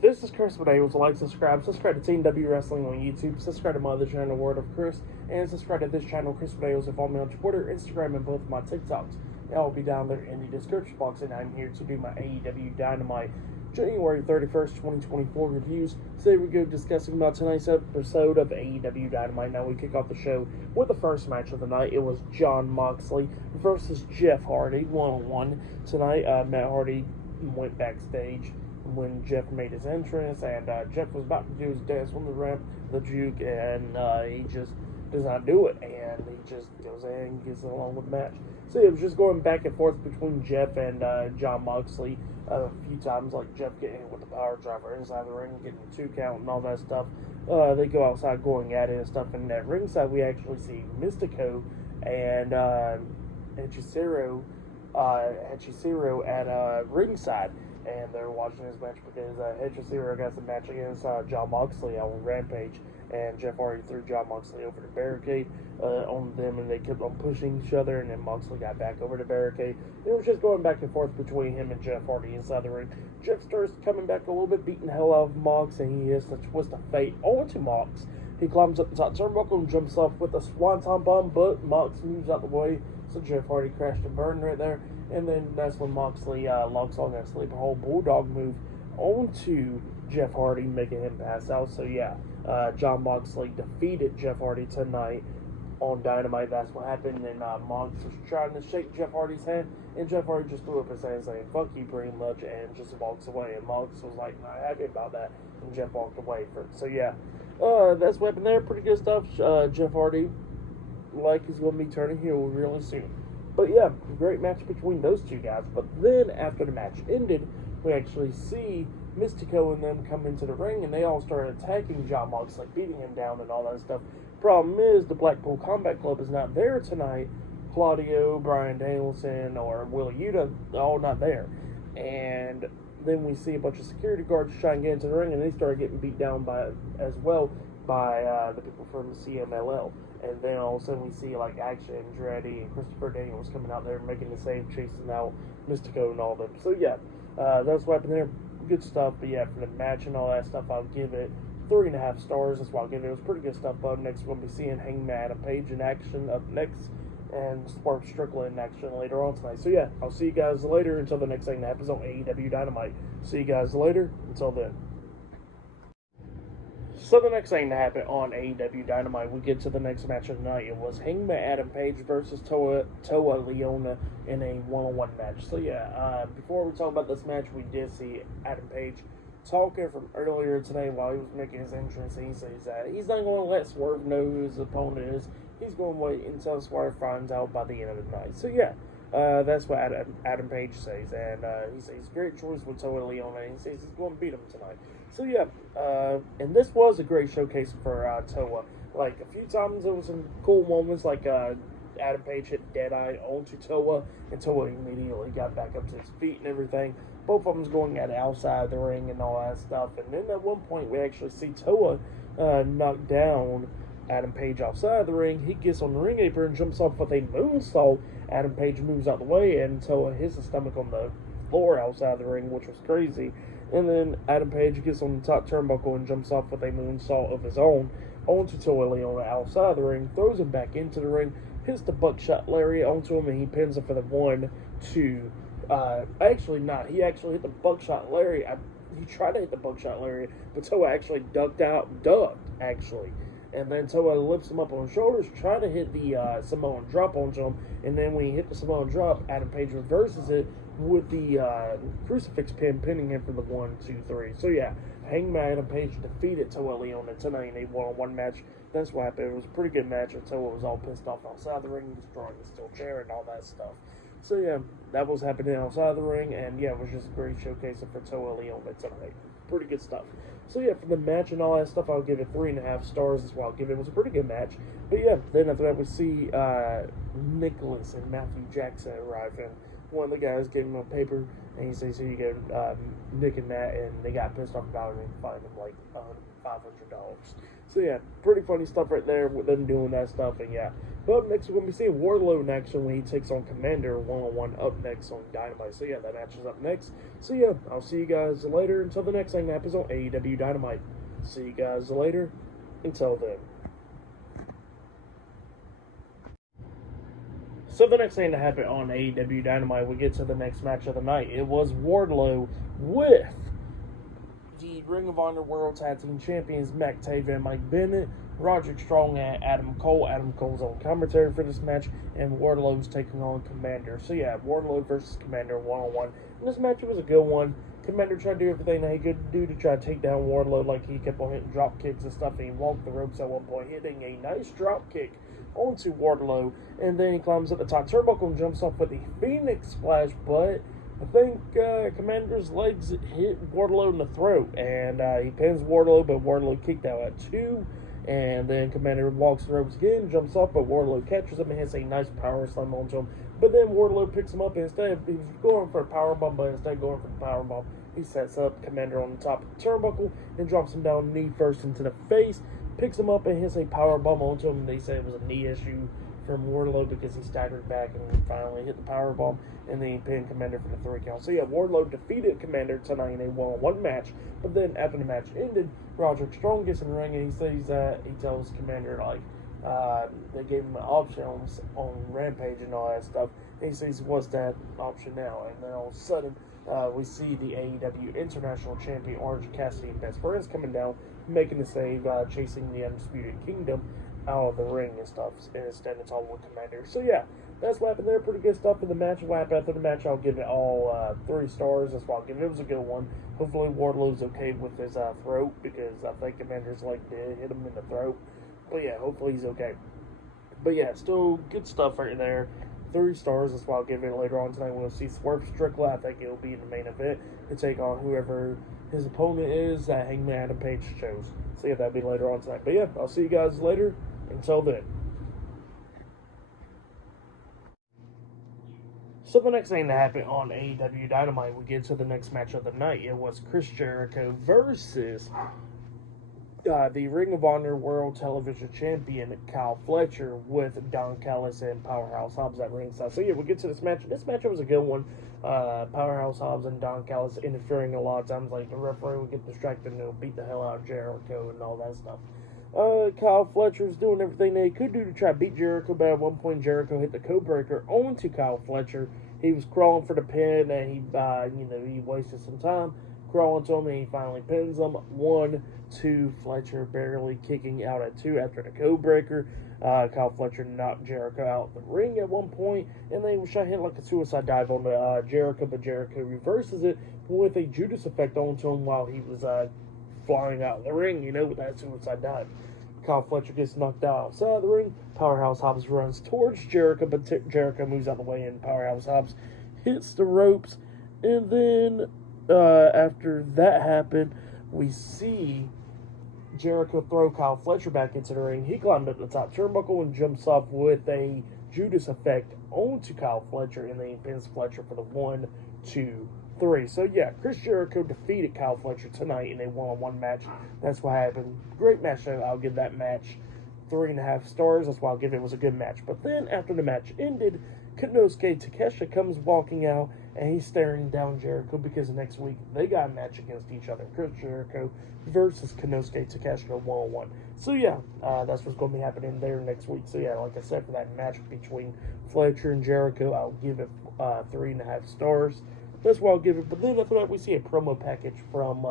This is Chris Medeiros. Like, subscribe to Team W Wrestling on YouTube, subscribe to my other channel, Word of Chris, and subscribe to this channel, Chris Medeiros, and follow me on Twitter, Instagram, and both my TikToks. That will be down there in the description box, and I'm here to do my AEW Dynamite January 31st, 2024 reviews. Today we go discussing about tonight's episode of AEW Dynamite. Now we kick off the show with the first match of the night. It was Jon Moxley versus Jeff Hardy, one-on-one tonight. Matt Hardy went backstage when Jeff made his entrance, and Jeff was about to do his dance on the ramp, the juke, and he just does not do it, and he just goes in and gets along with the match. So it was just going back and forth between Jeff and Jon Moxley a few times, like Jeff getting hit with the power driver inside the ring, getting a 2 count and all that stuff. They go outside going at it and stuff, and at ringside we actually see Mystico and Hechicero at ringside, and they're watching this match because Hechicero got the match against Jon Moxley on Rampage, and Jeff Hardy threw Jon Moxley over the barricade on them, and they kept on pushing each other, and then Moxley got back over the barricade. It was just going back and forth between him and Jeff Hardy inside the ring. Jeff starts coming back a little bit, beating the hell out of Mox, and he hits the twist of fate onto Mox. He climbs up the top turnbuckle and jumps off with a swanton bomb, but Mox moves out the way, so Jeff Hardy crashed and burned right there. And then that's when Moxley locks on that sleeper hold bulldog move onto Jeff Hardy, making him pass out. So yeah, Jon Moxley defeated Jeff Hardy tonight on Dynamite. That's what happened. And Mox was trying to shake Jeff Hardy's hand, and Jeff Hardy just threw up his hand saying, "Fuck you," pretty much, and just walks away. And Mox was like, not happy about that, and Jeff walked away for it. So yeah, that's what happened there. Pretty good stuff. Jeff Hardy, like, he's going to be turning heel really soon. But yeah, great match between those two guys. But then after the match ended, we actually see Mystico and them come into the ring, and they all started attacking Jon Moxley, beating him down and all that stuff. Problem is, the Blackpool Combat Club is not there tonight. Claudio, Bryan Danielson, or Wheeler Yuta, all not there. And then we see a bunch of security guards try and get into the ring, and they started getting beat down by the people from CMLL. And then all of a sudden we see like Action Andretti and Christopher Daniels coming out there making the save, chasing out Mystico and all them. So yeah, that's what happened there. Good stuff. But yeah, for the match and all that stuff, I'll give it 3.5 stars. That's what I'll give it. It was pretty good stuff. But next we'll be seeing Hangman Adam Page in action up next, and Strickland in action later on tonight. So yeah, I'll see you guys later until the next thing that happens on AEW Dynamite. See you guys later. Until then. So the next thing to happen on AEW Dynamite, we get to the next match of the night. It was Hangman Adam Page versus Toa Liona in a one-on-one match. So yeah, before we talk about this match, we did see Adam Page talking from earlier today while he was making his entrance. He says that he's not going to let Swerve know who his opponent is. He's going to wait until Swerve finds out by the end of the night. So yeah, that's what Adam Page says, and he says great choice with Toa Liona. He says he's going to beat him tonight. So yeah, and this was a great showcase for Toa. Like, a few times there was some cool moments, like Adam Page hit Deadeye onto Toa, and Toa immediately got back up to his feet and everything. Both of them's going at it outside the ring and all that stuff. And then at one point we actually see Toa knock down Adam Page outside the ring. He gets on the ring apron and jumps off with a moonsault. Adam Page moves out the way, and Toa hits his stomach on the floor outside the ring, which was crazy. And then Adam Page gets on the top turnbuckle and jumps off with a moonsault of his own onto Toa Liona outside the ring, throws him back into the ring, hits the buckshot lariat onto him, and he pins him for the 1, 2. Actually not. He actually hit the buckshot lariat. He tried to hit the buckshot lariat, but Toa actually ducked, actually. And then Toa lifts him up on his shoulders, trying to hit the Samoan drop onto him. And then when he hit the Samoan drop, Adam Page reverses it with the crucifix pin, pinning him for the 1, 2, 3. So yeah, Hangman Adam Page defeated Toa Liona tonight in a one-on-one match. That's what happened. It was a pretty good match, and Toa was all pissed off outside the ring, destroying the steel chair and all that stuff. So yeah, that was happening outside the ring, and yeah, it was just a great showcase for Toa Liona tonight. Pretty good stuff. So yeah, for the match and all that stuff, I'll give it 3.5 stars as well. I'll give it. It was a pretty good match. But yeah, then after that we see Nicholas and Matthew Jackson arrive, and one of the guys gave him a paper, and he says, "So you go nicking that," and they got pissed off about it and fined him like $500. So yeah, pretty funny stuff right there with them doing that stuff, and yeah. But up next, we're going to be seeing Wardlow in action when he takes on Commander one-on-one up next on Dynamite. So yeah, that match is up next. So yeah, I'll see you guys later. Until the next thing that happens on AEW Dynamite. See you guys later. Until then. So the next thing that happened on AEW Dynamite, we get to the next match of the night. It was Wardlow with the Ring of Honor World Tag Team Champions Mac Taven and Mike Bennett, Roderick Strong and Adam Cole. Adam Cole's on commentary for this match, and Wardlow's taking on Commander. So yeah, Wardlow versus Commander one-on-one. And this match was a good one. Commander tried to do everything that he could do to try to take down Wardlow, like he kept on hitting drop kicks and stuff, and he walked the ropes at one point, hitting a nice drop kick onto Wardlow, and then he climbs up the top turnbuckle and jumps off with the Phoenix Splash, but I think Commander's legs hit Wardlow in the throat, and he pins Wardlow, but Wardlow kicked out at 2, and then Commander walks the ropes again, jumps up, but Wardlow catches him and hits a nice power slam onto him, but then Wardlow picks him up, and instead he was going for a power bomb, but instead of going for the power bomb, he sets up Commander on the top of the turnbuckle and drops him down knee first into the face, picks him up and hits a power bomb onto him. They say it was a knee issue from Wardlow because he staggered back and finally hit the power bomb, and then he pinned Commander for the 3 count. So yeah, Wardlow defeated Commander tonight in a one-on-one match, but then after the match ended, Roderick Strong gets in the ring and he says that he tells Commander like they gave him an option on Rampage and all that stuff. And he says, "What's that option now?" And then all of a sudden, we see the AEW International Champion Orange Cassidy and Best Friends coming down, making the save, chasing the Undisputed Kingdom out of the ring and stuff, and instead it's all with Commander. So yeah, that's what happened there. Pretty good stuff in the match. What happened after the match, I'll give it all 3 stars. That's why I'll give it. It was a good one. Hopefully Wardlow's okay with his throat, because I think Commander's leg did hit him in the throat. But yeah, hopefully he's okay. But yeah, still good stuff right there. 3 stars. That's why I'll give it later on tonight. We'll see Swerve Strickland. I think it'll be in the main event to take on whoever his opponent is that Hangman Adam Page chose. So yeah, that'll be later on tonight. But yeah, I'll see you guys later. Until then. So the next thing that happened on AEW Dynamite, we get to the next match of the night. It was Chris Jericho versus the Ring of Honor World Television Champion Kyle Fletcher with Don Callis and Powerhouse Hobbs at ringside. So yeah, we'll get to this match. This match was a good one. Powerhouse Hobbs and Don Callis interfering a lot of times, like the referee would get distracted and he'll beat the hell out of Jericho and all that stuff. Kyle Fletcher's doing everything they could do to try to beat Jericho, but at one point Jericho hit the code breaker onto Kyle Fletcher. He was crawling for the pin, and he wasted some time crawling to him, and he finally pins him. 1, 2, Fletcher barely kicking out at 2 after the code breaker. Kyle Fletcher knocked Jericho out the ring at one point, and then he was trying to hit like a suicide dive on Jericho, but Jericho reverses it with a Judas effect onto him while he was flying out of the ring, with that suicide dive. Kyle Fletcher gets knocked out outside of the ring. Powerhouse Hobbs runs towards Jericho, but Jericho moves out of the way, and Powerhouse Hobbs hits the ropes. And then after that happened, we see Jericho throw Kyle Fletcher back into the ring. He climbed up the top turnbuckle and jumps off with a Judas effect onto Kyle Fletcher, and then he pins Fletcher for the 1, 2, 3. So yeah, Chris Jericho defeated Kyle Fletcher tonight in a one-on-one match. That's what happened. Great match. I'll give that match 3.5 stars. That's why I'll give it was a good match. But then after the match ended, Konosuke Takeshita comes walking out, and he's staring down Jericho because next week they got a match against each other. Chris Jericho versus Konosuke Takeshita one-on-one. So yeah, that's what's going to be happening there next week. So yeah, like I said, for that match between Fletcher and Jericho, I'll give it 3.5 stars. That's what I'll give it. But then after that, we see a promo package from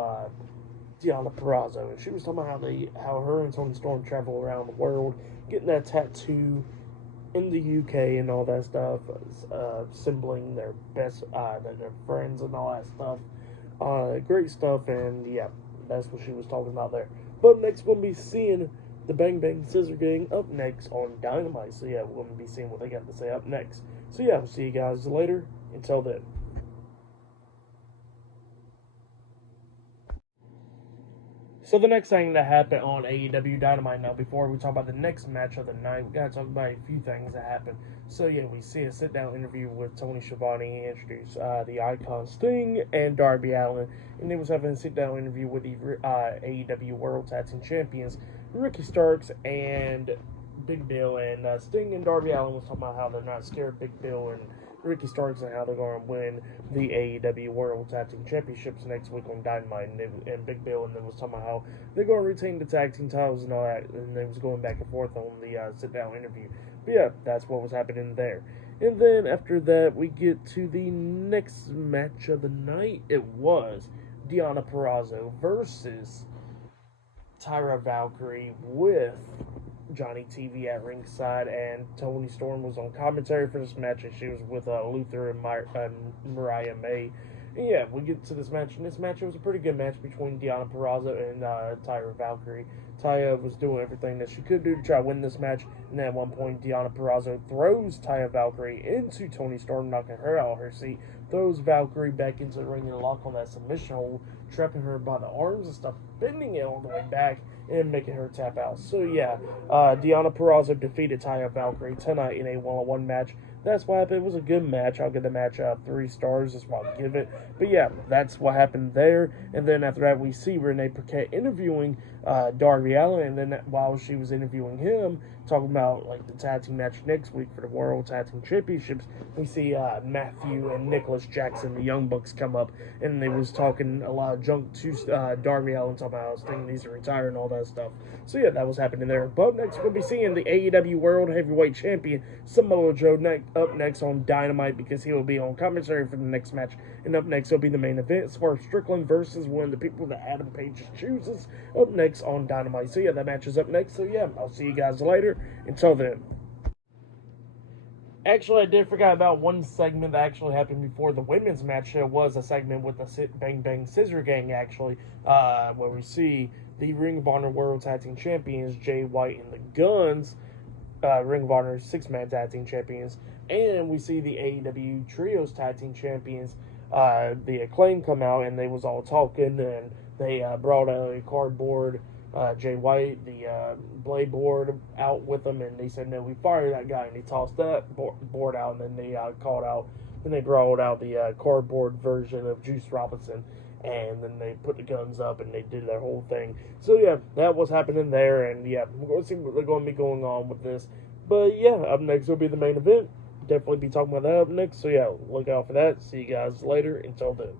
Deonna Purrazzo, and she was talking about how her and Toni Storm travel around the world, getting that tattoo in the UK and all that stuff, assembling their best, their friends and all that stuff. Great stuff, and yeah, that's what she was talking about there. But next, we're going to be seeing the Bang Bang Scissor Gang up next on Dynamite. So yeah, we're going to be seeing what they got to say up next. So yeah, we'll see you guys later. Until then. So the next thing that happened on AEW Dynamite, now before we talk about the next match of the night, we gotta talk about a few things that happened. So yeah, we see a sit-down interview with Tony Schiavone. He introduced the Icon Sting and Darby Allin, and he was having a sit-down interview with the AEW World Tag Team Champions, Ricky Starks and Big Bill. And Sting and Darby Allin was talking about how they're not scared of Big Bill and Ricky Starks and how they're going to win the AEW World Tag Team Championships next week on Dynamite. And Big Bill and then was talking about how they're going to retain the tag team titles and all that. And they was going back and forth on the sit-down interview. But yeah, that's what was happening there. And then after that, we get to the next match of the night. It was Deonna Purrazzo versus Tyra Valkyrie with Johnny TV at ringside, and Tony Storm was on commentary for this match, and she was with Luther and Mariah May. And yeah, we get to this match, and this match, it was a pretty good match between Deonna Purrazzo and Tyra Valkyrie. Taya was doing everything that she could do to try to win this match, and at one point, Deonna Purrazzo throws Taya Valkyrie into Tony Storm, knocking her out of her seat, throws Valkyrie back into the ring and lock on that submission hold, trapping her by the arms and stuff, bending it all the way back, and making her tap out. So yeah, Deonna Purrazzo defeated Taya Valkyrie tonight in a one-on-one match. That's what happened. It was a good match. I'll give the match 3 stars. That's what I'll give it. But yeah, that's what happened there. And then after that, we see Renee Paquette interviewing Darby Allin. And then while she was interviewing him, talking about like the tag team match next week for the World Tag Team Championships, we see Matthew and Nicholas Jackson, the Young Bucks, come up, and they was talking a lot of junk to Darby Allin, talking about Sting needs to retire and all that stuff. So yeah, that was happening there. But next we'll be seeing the AEW World Heavyweight Champion Samoa Joe up next on Dynamite, because he will be on commentary for the next match. And up next will be the main event, Swerve Strickland versus one of the people that Adam Page chooses, up next on Dynamite. So yeah, that match is up next. So yeah, I'll see you guys later. Until then. Actually, I did forget about one segment that actually happened before the women's match. It was a segment with the Bang Bang Scissor Gang, actually, where we see the Ring of Honor World Tag Team Champions, Jay White and the Guns, Ring of Honor 6-man Tag Team Champions, and we see the AEW Trios Tag Team Champions, the Acclaim, come out, and they was all talking, and they brought a cardboard Jay White, the blade board, out with them, and they said, no, we fired that guy, and they tossed that board out, and then they called out, and they brought out the cardboard version of Juice Robinson, and then they put the guns up, and they did their whole thing. So yeah, that was happening there, and yeah, we're going to see what they're going to be going on with this. But yeah, up next will be the main event. Definitely be talking about that up next, so yeah, look out for that. See you guys later. Until then.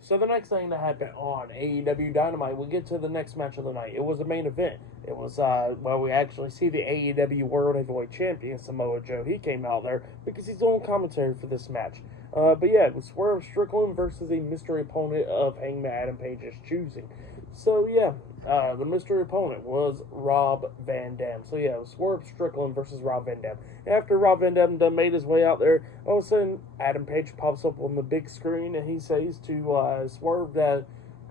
So the next thing that happened on AEW Dynamite, we get to the next match of the night. It was the main event. It was where we actually see the AEW World Heavyweight Champion, Samoa Joe. He came out there because he's doing commentary for this match. But yeah, it was Swerve Strickland versus a mystery opponent of Hangman Adam Page's choosing. So yeah, the mystery opponent was Rob Van Dam. So yeah, it was Swerve Strickland versus Rob Van Dam. After Rob Van Dam done made his way out there, all of a sudden Adam Page pops up on the big screen and he says to Swerve that,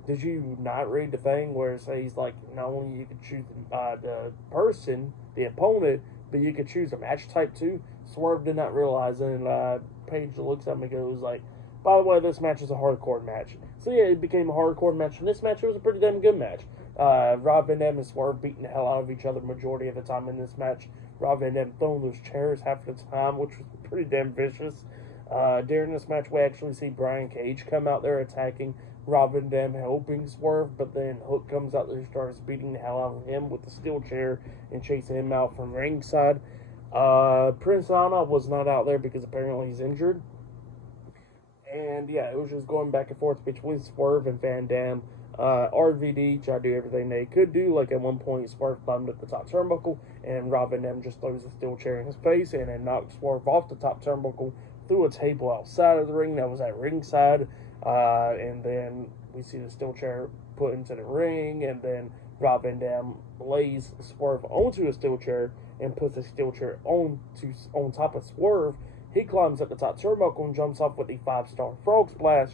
did you not read the thing where it says, like, not only you could choose the person, the opponent, but you could choose a match type too? Swerve did not realize it, and Page looks at me and goes like, by the way, this match is a hardcore match. So yeah, it became a hardcore match, and this match was a pretty damn good match. Rob Van Dam and Swerve beating the hell out of each other majority of the time in this match. Rob Van Dam throwing those chairs half the time, which was pretty damn vicious. During this match, we actually see Brian Cage come out there attacking Rob Van Dam, helping Swerve, but then Hook comes out there and starts beating the hell out of him with the steel chair and chasing him out from ringside. Prince Nana was not out there because apparently he's injured. And yeah, it was just going back and forth between Swerve and Van Dam. RVD tried to do everything they could do. Like at one point, Swerve climbed up the top turnbuckle, and Rob Van Dam just throws a steel chair in his face and then knocked Swerve off the top turnbuckle through a table outside of the ring that was at ringside. And then we see the steel chair put into the ring, and then Rob Van Dam lays Swerve onto a steel chair and puts the steel chair on top of Swerve. He climbs up the top turnbuckle and jumps off with the 5-star frog splash.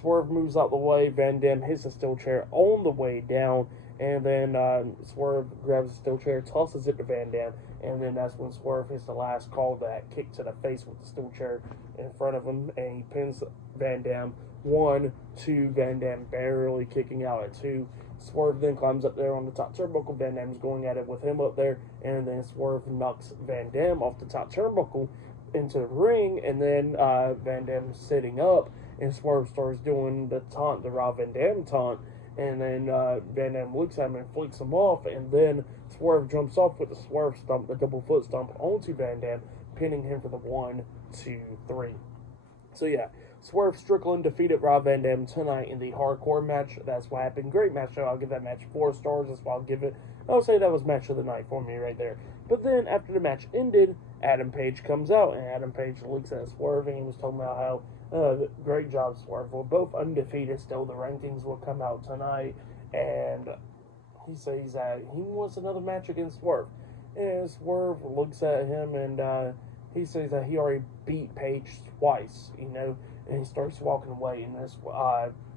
Swerve moves out the way. Van Dam hits the steel chair on the way down. And then Swerve grabs the steel chair, tosses it to Van Dam. And then that's when Swerve hits the last call, that kick to the face with the steel chair in front of him. And he pins Van Dam 1, 2, Van Dam barely kicking out at 2. Swerve then climbs up there on the top turnbuckle. Van Dam's going at it with him up there, and then Swerve knocks Van Dam off the top turnbuckle into the ring, and then Van Dam sitting up, and Swerve starts doing the taunt, the Rob Van Dam taunt, and then Van Dam looks at him and flicks him off, and then Swerve jumps off with the Swerve stomp, the double foot stomp onto Van Dam, pinning him for the 1, 2, 3. So yeah, Swerve Strickland defeated Rob Van Dam tonight in the hardcore match. That's what happened. Great match, though. I'll give that match 4 stars. That's why I'll say that was match of the night for me right there. But then after the match ended, Adam Page comes out, and Adam Page looks at Swerve, and he was talking about how great job, Swerve. We're both undefeated still. The rankings will come out tonight, and he says that he wants another match against Swerve. And Swerve looks at him, and he says that he already beat Page twice, and he starts walking away. And this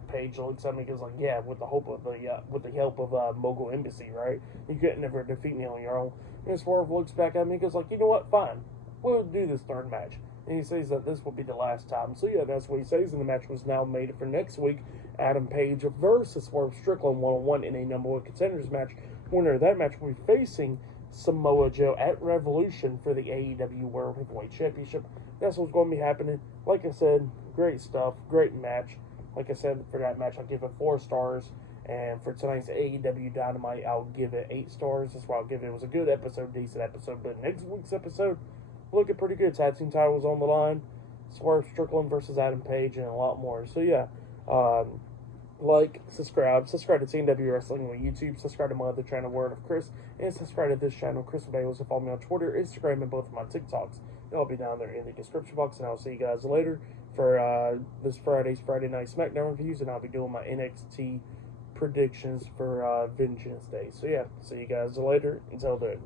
Page looks at me and goes like, "Yeah, with the help of Mogul Embassy, right? You couldn't never defeat me on your own." And Swerve looks back at me and goes like, "You know what? Fine, we'll do this 3rd match." And he says that this will be the last time. So yeah, that's what he says. And the match was now made for next week: Adam Page versus Swerve Strickland 1-on-1 in a number 1 contenders match. Winner of that match will be facing Samoa Joe at Revolution for the AEW World Heavyweight Championship. That's what's going to be happening. Like I said, great stuff, great match. Like I said, for that match, I'll give it 4 stars. And for tonight's AEW Dynamite, I'll give it 8 stars. That's why I'll give it. It was a good episode, decent episode. But next week's episode, looking pretty good. Tag team titles on the line. Swerve Strickland versus Adam Page, and a lot more. So yeah, like, subscribe to TNW Wrestling on YouTube, subscribe to my other channel, Word of Chris, and subscribe to this channel, Chris Bales, and follow me on Twitter, Instagram, and both of my TikToks. They'll be down there in the description box, and I'll see you guys later for this Friday Night SmackDown reviews, and I'll be doing my NXT predictions for Vengeance Day. So yeah, see you guys later. Until then.